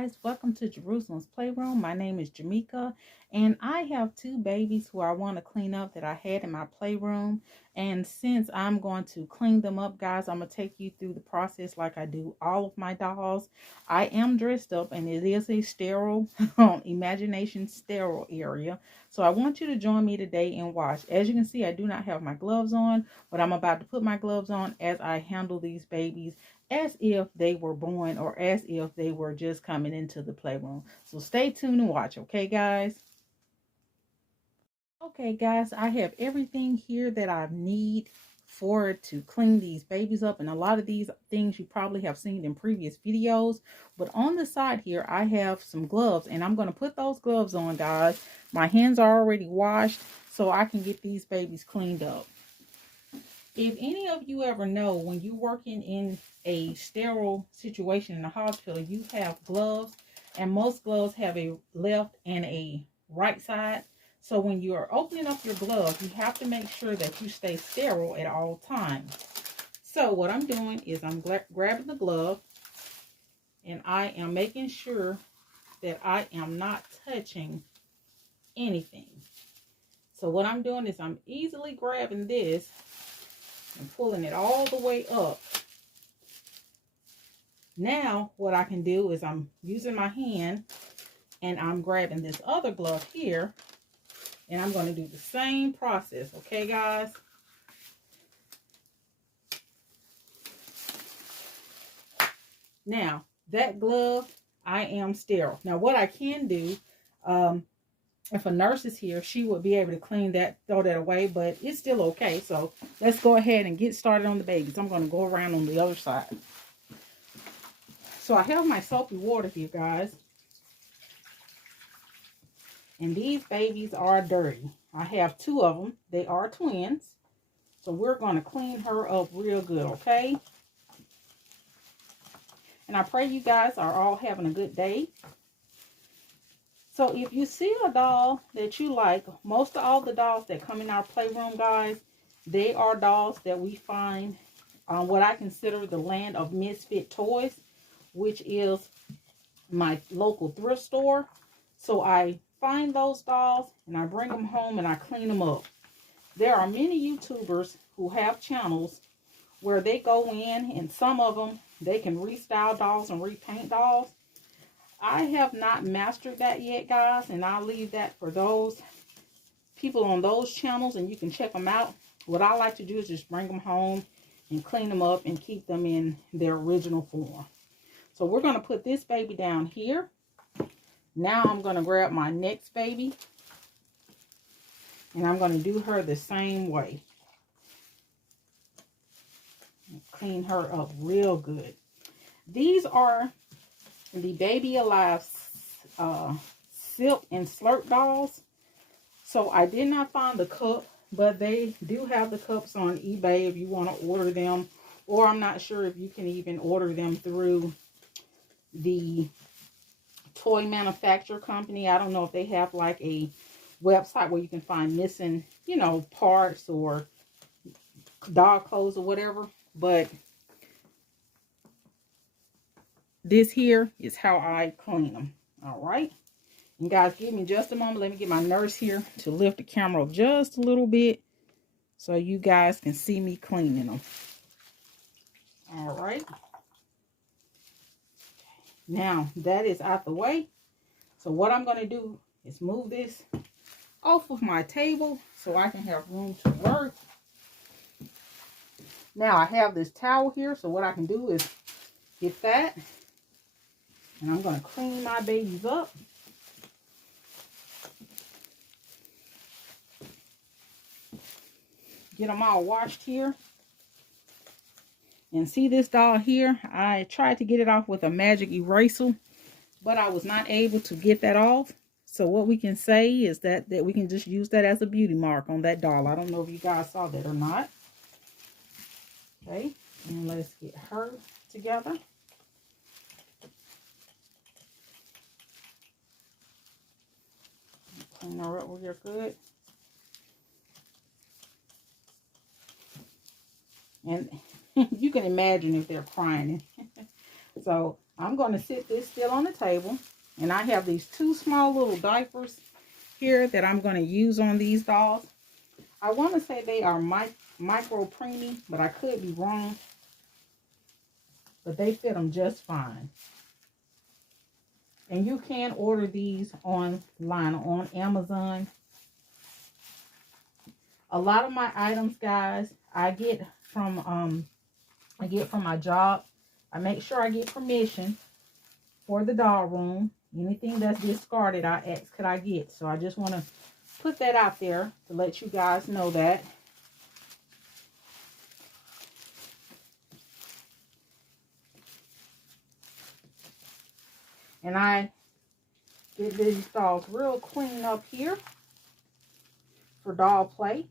guys, welcome to Jerusalem's Playroom. My name is Jamaica, and I have two babies who I want to clean up that I had in my playroom. And since I'm going to clean them up, guys, I'm going to take you through the process like I do all of my dolls. I am dressed up, and it is a sterile, imagination sterile area. So I want you to join me today and watch. As you can see, I do not have my gloves on, but I'm about to put my gloves on as I handle these babies as if they were born or as if they were just coming into the playroom. So stay tuned and watch, okay, guys? Okay, guys, I have everything here that I need to clean these babies up, and a lot of these things you probably have seen in previous videos. But on the side here, I have some gloves, and I'm going to put those gloves on, guys. My hands are already washed, so I can get these babies cleaned up. If any of you ever know, when you're working in a sterile situation in the hospital, you have gloves, and most gloves have a left and a right side. So when you're opening up your gloves, you have to make sure that you stay sterile at all times. So what I'm doing is I'm grabbing the glove, and I am making sure that I am not touching anything. So what I'm doing is I'm easily grabbing this and pulling it all the way up. Now what I can do is I'm using my hand and I'm grabbing this other glove here, and I'm going to do the same process, okay, guys? Now that glove, I am sterile. Now what I can do, if a nurse is here, she would be able to clean that, throw that away, but it's still okay. So let's go ahead and get started on the babies. I'm going to go around on the other side. So I have my soapy water here, guys. And these babies are dirty. I have two of them. They are twins. So we're going to clean her up real good, okay? And I pray you guys are all having a good day. So if you see a doll that you like, most of all the dolls that come in our playroom, guys, they are dolls that we find on what I consider the land of misfit toys, which is my local thrift store. So I find those dolls and I bring them home and I clean them up. There are many YouTubers who have channels where they go in, and some of them, they can restyle dolls and repaint dolls. I have not mastered that yet, guys, and I'll leave that for those people on those channels, and you can check them out. What I like to do is just bring them home and clean them up and keep them in their original form. So we're going to put this baby down here. Now I'm going to grab my next baby, and I'm going to do her the same way. Clean her up real good. These are the Baby Alive Silk and Slurp dolls. So I did not find the cup, but they do have the cups on eBay if you want to order them. Or I'm not sure if you can even order them through the toy manufacturer company. I don't know if they have like a website where you can find missing, you know, parts or dog clothes or whatever. But this here is how I clean them. All right. And guys, give me just a moment. Let me get my nurse here to lift the camera up just a little bit so you guys can see me cleaning them. All right. Now that is out the way. So what I'm going to do is move this off of my table so I can have room to work. Now I have this towel here, so what I can do is get that, and I'm going to clean my babies up. Get them all washed here. And see this doll here? I tried to get it off with a magic eraser, but I was not able to get that off. So what we can say is that we can just use that as a beauty mark on that doll. I don't know if you guys saw that or not. Okay, and let's get her together. Clean her up real good. And you can imagine if they're crying. So I'm going to sit this still on the table. And I have these 2 small little diapers here that I'm going to use on these dolls. I want to say they are micro preemie, but I could be wrong. But they fit them just fine. And you can order these online on Amazon. A lot of my items, guys, I get from my job. I make sure I get permission for the doll room. Anything that's discarded, I ask, could I get? So I just want to put that out there to let you guys know that. And I get these dolls real clean up here for doll play.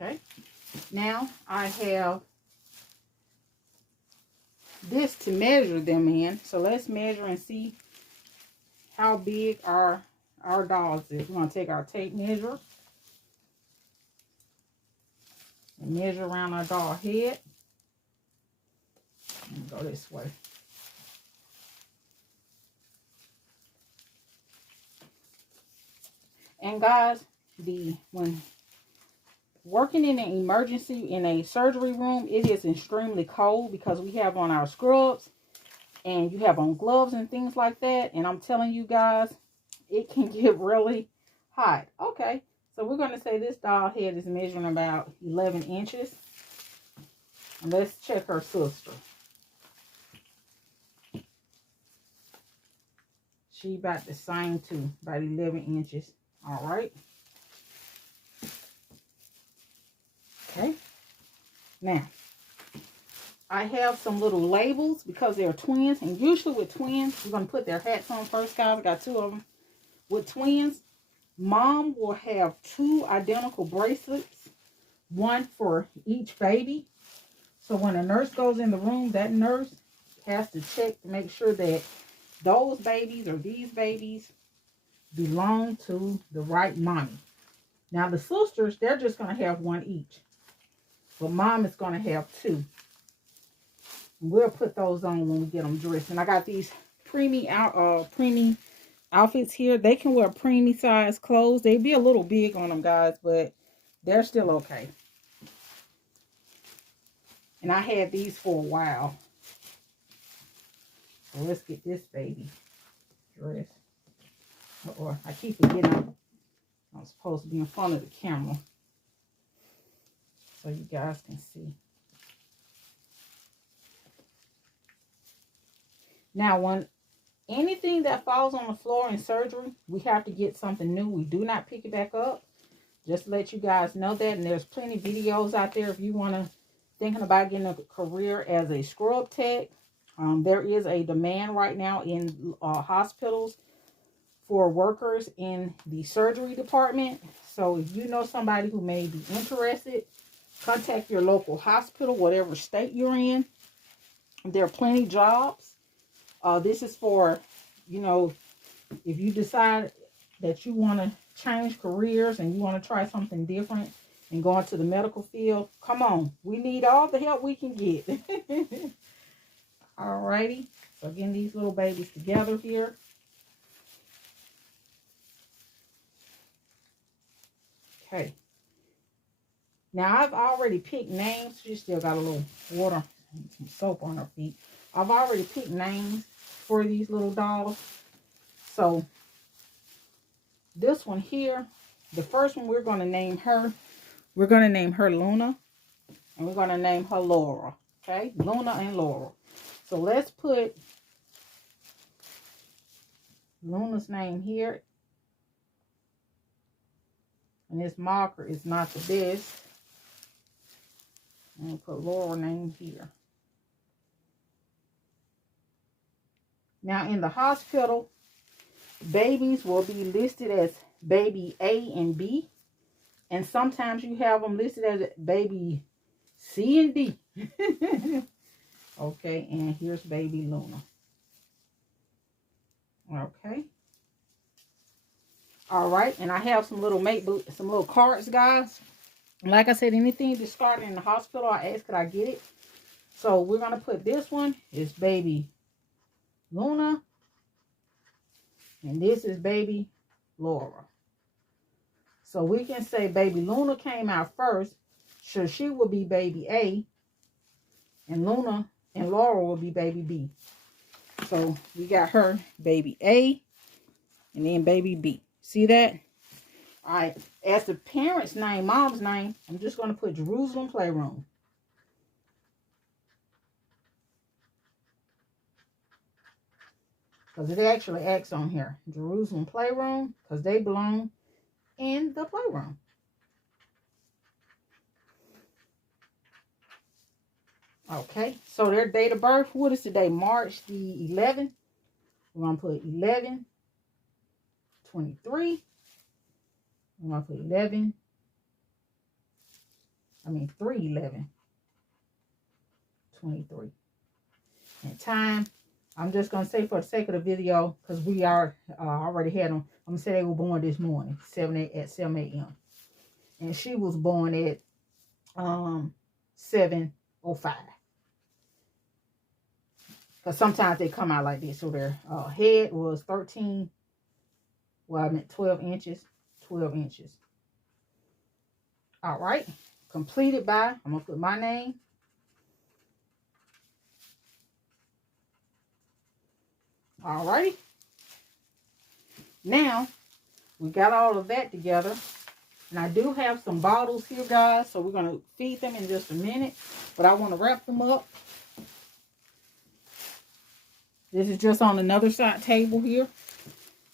Okay, now I have this to measure them in. So let's measure and see how big our dolls is. We're going to take our tape measure and measure around our doll head. And go this way. And guys, when working in an emergency in a surgery room, it is extremely cold because we have on our scrubs and you have on gloves and things like that. And I'm telling you guys, it can get really hot. Okay, so we're going to say this doll head is measuring about 11 inches. And let's check her sister. She about the same too, about 11 inches. All right. Okay. Now, I have some little labels because they're twins. And usually with twins, we're going to put their hats on first, guys. I got 2 of them. With twins, mom will have 2 identical bracelets, one for each baby. So when a nurse goes in the room, that nurse has to check to make sure that those babies or these babies belong to the right mommy. Now the sisters, they're just going to have 1 each. But mom is going to have 2. We'll put those on when we get them dressed. And I got these preemie outfits here. They can wear preemie size clothes. They'd be a little big on them, guys, but they're still okay. And I had these for a while. So let's get this baby dressed. Or I keep forgetting I'm supposed to be in front of the camera so you guys can see. Now, when anything that falls on the floor in surgery, we have to get something new. We do not pick it back up. Just to let you guys know that. And there's plenty of videos out there if you want to thinking about getting a career as a scrub tech. There is a demand right now in hospitals for workers in the surgery department. So if you know somebody who may be interested, contact your local hospital, whatever state you're in. There are plenty of jobs. This is for, you know, if you decide that you want to change careers and you want to try something different and go into the medical field, come on. We need all the help we can get. Alrighty. So getting these little babies together here. Okay. Now I've already picked names. She still got a little water and some soap on her feet. I've already picked names for these little dolls. So this one here, the first one we're going to name her. We're going to name her Luna. And we're going to name her Laura. Okay? Luna and Laura. So let's put Luna's name here. And this marker is not the best. And we'll put Laura's name here. Now in the hospital, babies will be listed as baby A and B. And sometimes you have them listed as baby C and D. Okay, and here's baby Luna. Okay. All right, and I have some little cards, guys. Like I said, anything discarded in the hospital, I asked could I get it. So we're gonna put this one is baby Luna, and this is baby Laura. So we can say baby Luna came out first, so she will be baby A, and Luna and Laura will be baby B. So we got her baby A, and then baby B. See that? All right. As the parent's name, mom's name, I'm just going to put Jerusalem Playroom. Because it actually acts on here. Jerusalem Playroom, because they belong in the playroom. Okay, so their date of birth, what is today? March the 11th. We're going to put 11, 23. We're going to put 3/11, 23. And time, I'm just going to say for the sake of the video, because we are already had them, I'm going to say they were born this morning, 7 a.m. And she was born at 7:05. Because sometimes they come out like this. So their head was 12 inches. 12 inches. All right. Completed by, I'm going to put my name. All righty. Now, we got all of that together. And I do have some bottles here, guys. So we're going to feed them in just a minute. But I want to wrap them up. This is just on another side table here.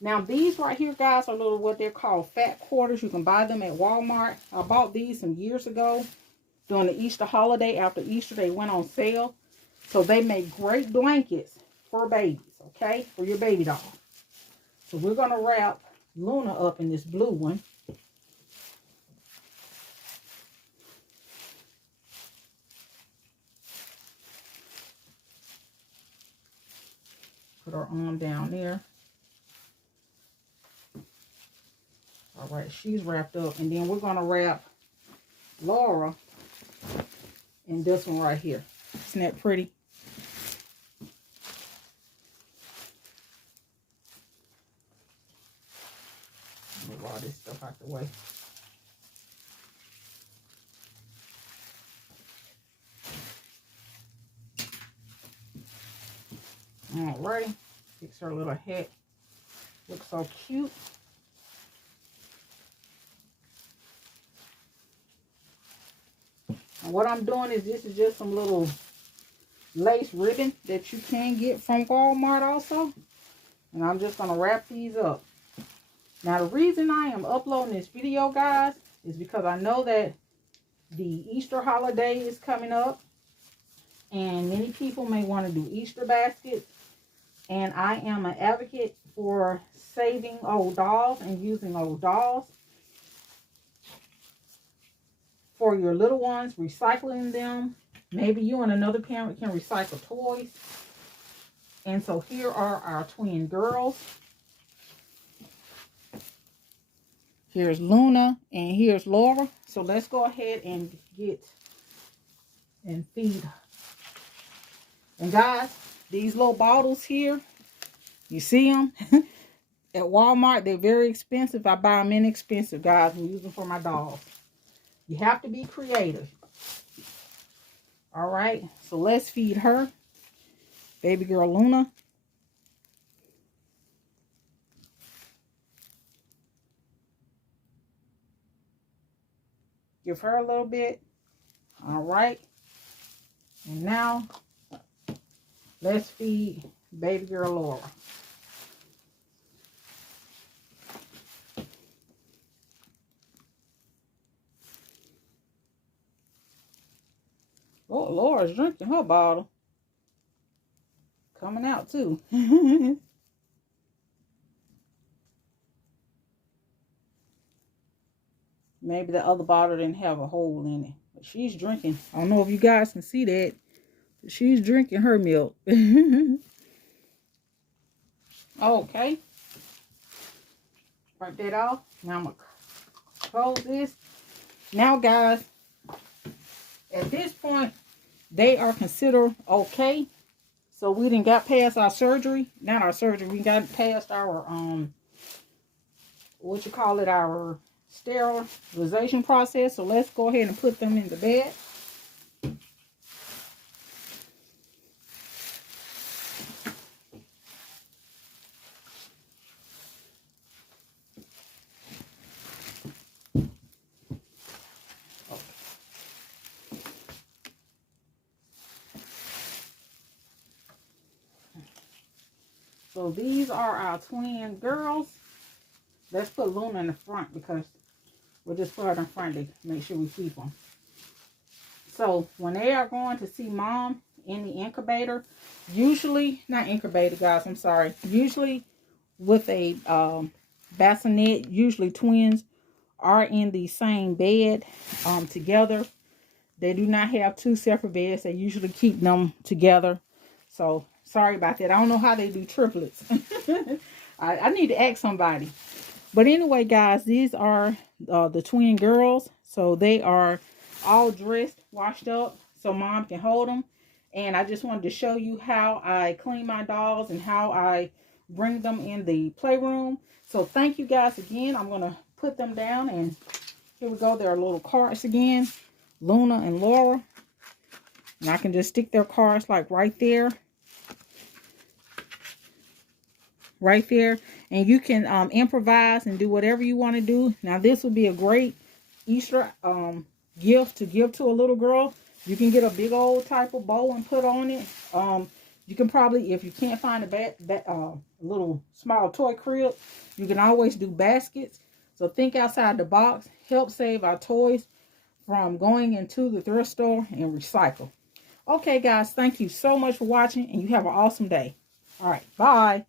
Now, these right here, guys, are little what they're called fat quarters. You can buy them at Walmart. I bought these some years ago during the Easter holiday. After Easter, they went on sale. So they make great blankets for babies, okay? For your baby doll. So we're going to wrap Luna up in this blue one. Put her arm down there. All right, she's wrapped up. And then we're going to wrap Laura in this one right here. Isn't that pretty? Move all this stuff out the way. All right, fix her little hat. Looks so cute. And what I'm doing is this is just some little lace ribbon that you can get from Walmart also. And I'm just going to wrap these up. Now, the reason I am uploading this video, guys, is because I know that the Easter holiday is coming up. And many people may want to do Easter baskets. And I am an advocate for saving old dolls and using old dolls for your little ones, recycling them. Maybe you and another parent can recycle toys. And so here are our twin girls. Here's Luna and here's Laura. So let's go ahead and get and feed. And guys, these little bottles here, you see them at Walmart. They're very expensive. I buy them inexpensive, guys. I'm using them for my dolls. You have to be creative. All right, so let's feed her. Baby girl Luna. Give her a little bit. All right. And now, let's feed baby girl Laura. Oh, Laura's drinking her bottle. Coming out too. Maybe the other bottle didn't have a hole in it. But she's drinking. I don't know if you guys can see that. But she's drinking her milk. Okay. Wipe that off. Now I'm going to close this. Now, guys, at this point, they are considered okay. So we done got past our surgery. Not our surgery. We got past our, our sterilization process. So let's go ahead and put them in the bed. So these are our twin girls. Let's put Luna in the front because we'll just put her in front to make sure we keep them. So when they are going to see mom in the incubator, usually, not incubator guys, I'm sorry. Usually with a bassinet, usually twins are in the same bed together. They do not have two separate beds. They usually keep them together. So sorry about that. I don't know how they do triplets. I need to ask somebody. But anyway, guys, these are the twin girls. So they are all dressed, washed up, so mom can hold them. And I just wanted to show you how I clean my dolls and how I bring them in the playroom. So thank you guys again. I'm going to put them down. And here we go. There are little cards again. Luna and Laura. And I can just stick their cards like right there. Right there. And you can improvise and do whatever you want to do. Now this would be a great Easter gift to give to a little girl. You can get a big old type of bow and put on it. You can probably, if you can't find a little small toy crib, you can always do baskets. So think outside the box. Help save our toys from going into the thrift store and recycle. Okay, guys, thank you so much for watching, and you have an awesome day. All right, bye.